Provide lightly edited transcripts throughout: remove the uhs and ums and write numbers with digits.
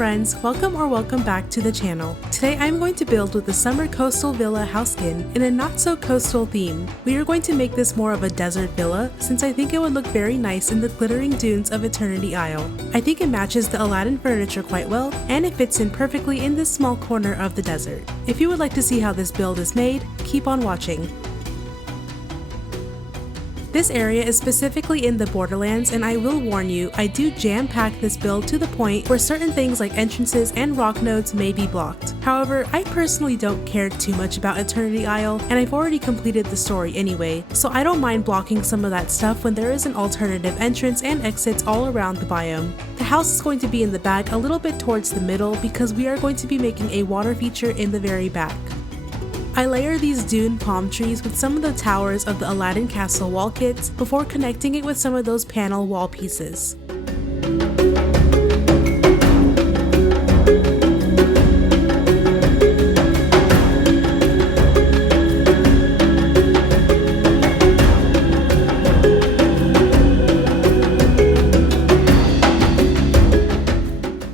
friends, welcome back to the channel. Today I'm going to build with the summer coastal villa house skin in a not so coastal theme. We are going to make this more of a desert villa since I think it would look very nice in the glittering dunes of Eternity Isle. I think it matches the Aladdin furniture quite well and it fits in perfectly in this small corner of the desert. If you would like to see how this build is made, keep on watching. This area is specifically in the Borderlands, and I will warn you, I do jam-pack this build to the point where certain things like entrances and rock nodes may be blocked. However, I personally don't care too much about Eternity Isle, and I've already completed the story anyway, so I don't mind blocking some of that stuff when there is an alternative entrance and exits all around the biome. The house is going to be in the back a little bit towards the middle because we are going to be making a water feature in the very back. I layer these dune palm trees with some of the towers of the Aladdin Castle wall kits before connecting it with some of those panel wall pieces.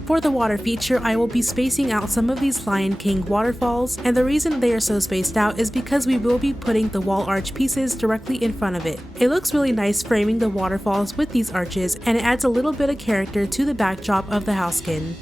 For the water feature, I will be spacing out some of these Lion King waterfalls, and the reason they are so spaced out is because we will be putting the wall arch pieces directly in front of it. It looks really nice framing the waterfalls with these arches, and it adds a little bit of character to the backdrop of the house skin.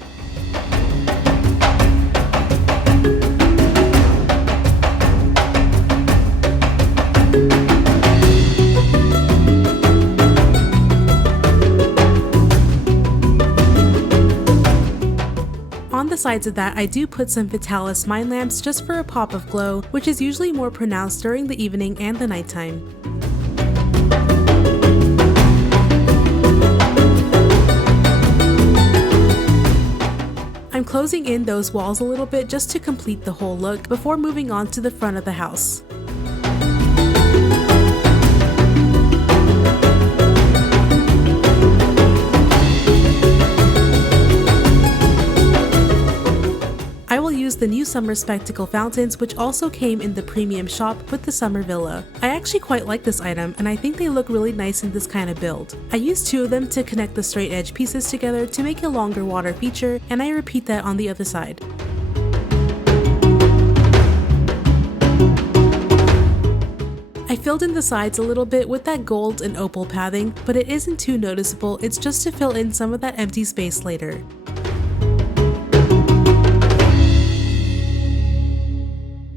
On the sides of that, I do put some Vitalis mine lamps just for a pop of glow, which is usually more pronounced during the evening and the nighttime. I'm closing in those walls a little bit just to complete the whole look before moving on to the front of the house. I will use the new summer spectacle fountains, which also came in the premium shop with the summer villa. I actually quite like this item and I think they look really nice in this kind of build. I used two of them to connect the straight edge pieces together to make a longer water feature, and I repeat that on the other side. I filled in the sides a little bit with that gold and opal pathing, but it isn't too noticeable, it's just to fill in some of that empty space later.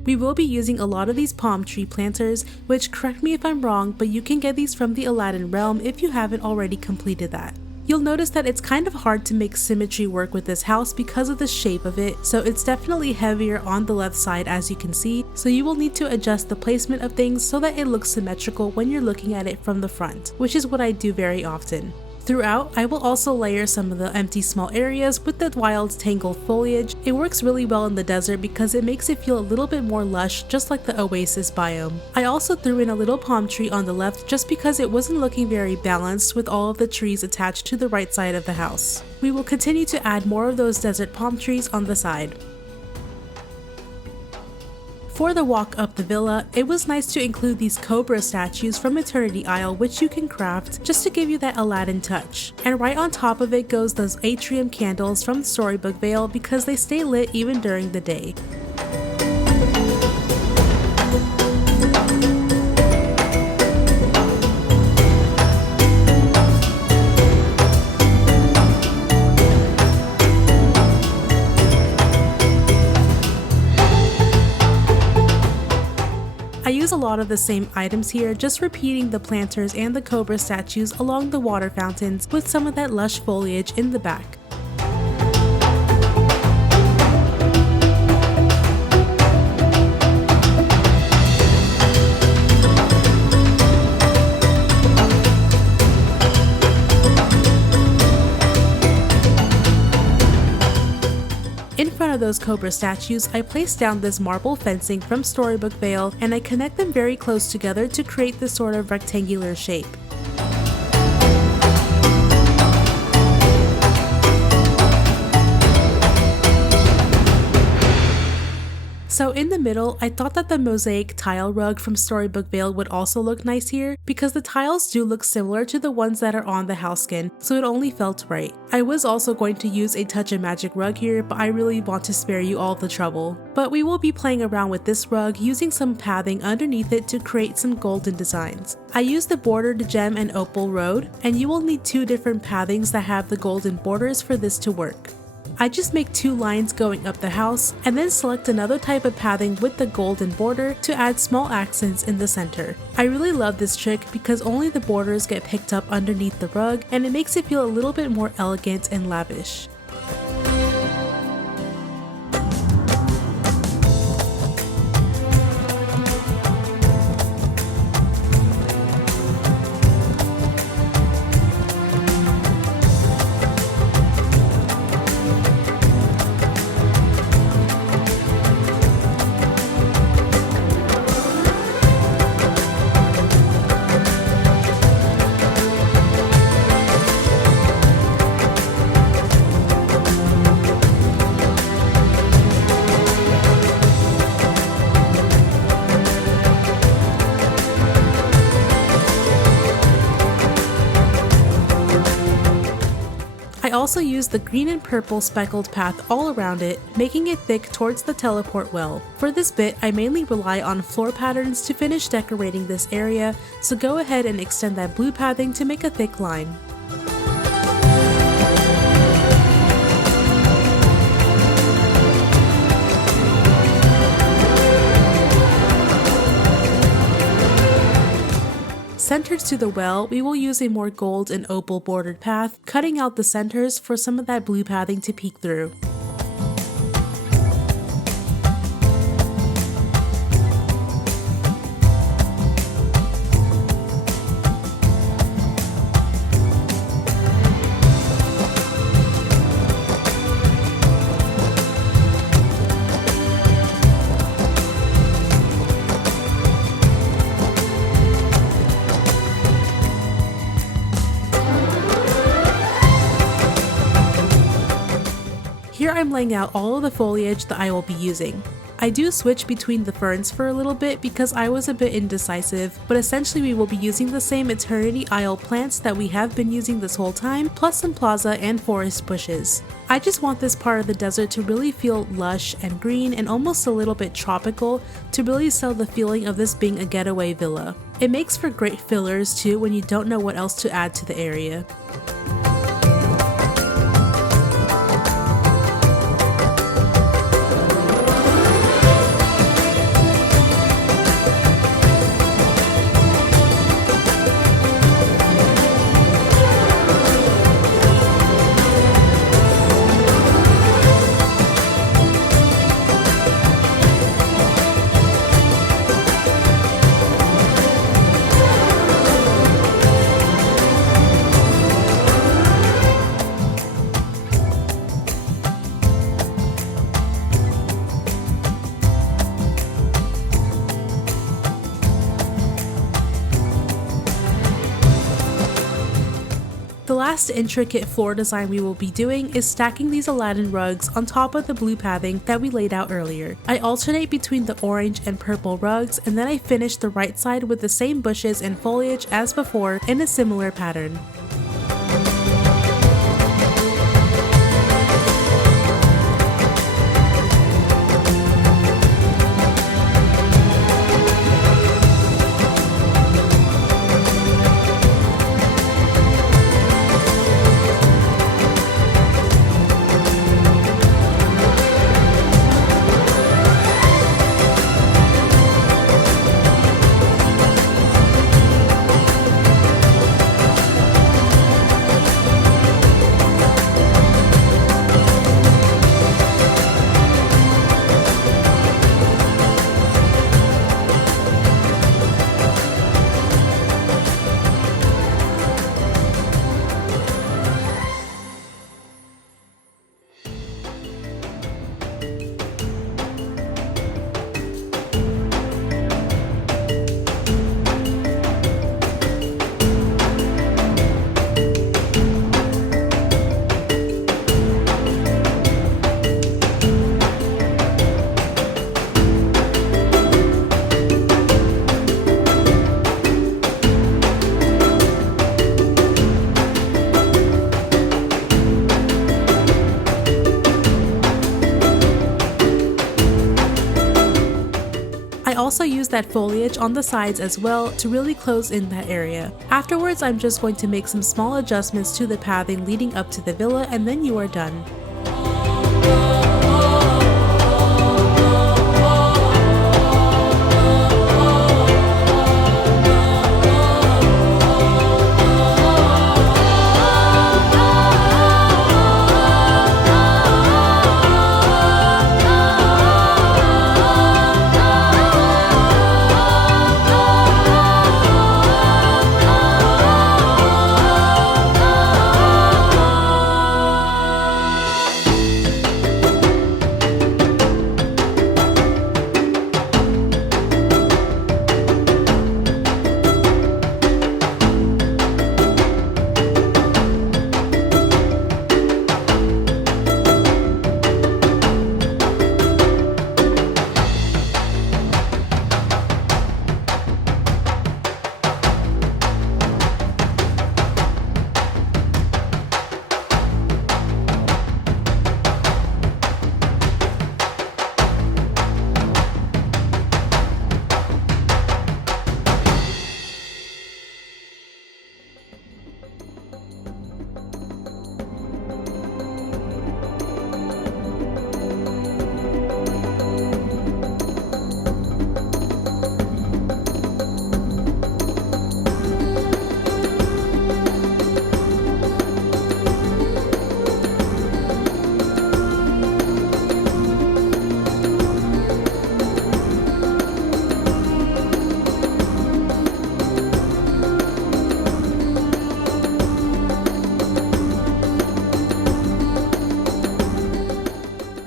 We will be using a lot of these palm tree planters, which, correct me if I'm wrong, but you can get these from the Aladdin realm if you haven't already completed that. You'll notice that it's kind of hard to make symmetry work with this house because of the shape of it, so it's definitely heavier on the left side as you can see, so you will need to adjust the placement of things so that it looks symmetrical when you're looking at it from the front, which is what I do very often. Throughout, I will also layer some of the empty small areas with the wild tangled foliage. It works really well in the desert because it makes it feel a little bit more lush, just like the oasis biome. I also threw in a little palm tree on the left just because it wasn't looking very balanced with all of the trees attached to the right side of the house. We will continue to add more of those desert palm trees on the side. For the walk up the villa, it was nice to include these cobra statues from Eternity Isle, which you can craft just to give you that Aladdin touch. And right on top of it goes those atrium candles from the Storybook Vale because they stay lit even during the day. I use a lot of the same items here, just repeating the planters and the cobra statues along the water fountains with some of that lush foliage in the back. In front of those cobra statues, I place down this marble fencing from Storybook Vale and I connect them very close together to create this sort of rectangular shape. So in the middle, I thought that the mosaic tile rug from Storybook Vale would also look nice here because the tiles do look similar to the ones that are on the house skin, so it only felt right. I was also going to use a touch of magic rug here, but I really want to spare you all the trouble. But we will be playing around with this rug using some pathing underneath it to create some golden designs. I used the bordered gem and opal road, and you will need 2 different pathings that have the golden borders for this to work. I just make 2 lines going up the house and then select another type of pathing with the golden border to add small accents in the center. I really love this trick because only the borders get picked up underneath the rug and it makes it feel a little bit more elegant and lavish. I also used the green and purple speckled path all around it, making it thick towards the teleport well. For this bit, I mainly rely on floor patterns to finish decorating this area, so go ahead and extend that blue pathing to make a thick line. Centered to the well, we will use a more gold and opal bordered path, cutting out the centers for some of that blue pathing to peek through. Here I'm laying out all of the foliage that I will be using. I do switch between the ferns for a little bit because I was a bit indecisive, but essentially we will be using the same Eternity Isle plants that we have been using this whole time, plus some plaza and forest bushes. I just want this part of the desert to really feel lush and green and almost a little bit tropical to really sell the feeling of this being a getaway villa. It makes for great fillers too when you don't know what else to add to the area. The last intricate floor design we will be doing is stacking these Aladdin rugs on top of the blue pathing that we laid out earlier. I alternate between the orange and purple rugs, and then I finish the right side with the same bushes and foliage as before in a similar pattern. also used that foliage on the sides as well to really close in that area. Afterwards, I'm just going to make some small adjustments to the pathing leading up to the villa, and then you are done.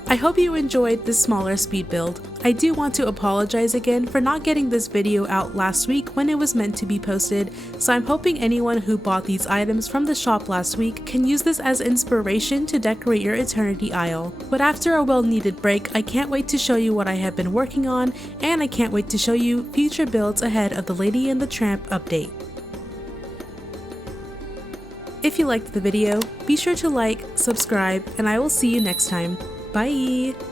I hope you enjoyed this smaller speed build. I do want to apologize again for not getting this video out last week when it was meant to be posted, so I'm hoping anyone who bought these items from the shop last week can use this as inspiration to decorate your eternity aisle. But after a well-needed break, I can't wait to show you what I have been working on, and I can't wait to show you future builds ahead of the Lady and the Tramp update. If you liked the video, be sure to like, subscribe, and I will see you next time. Bye!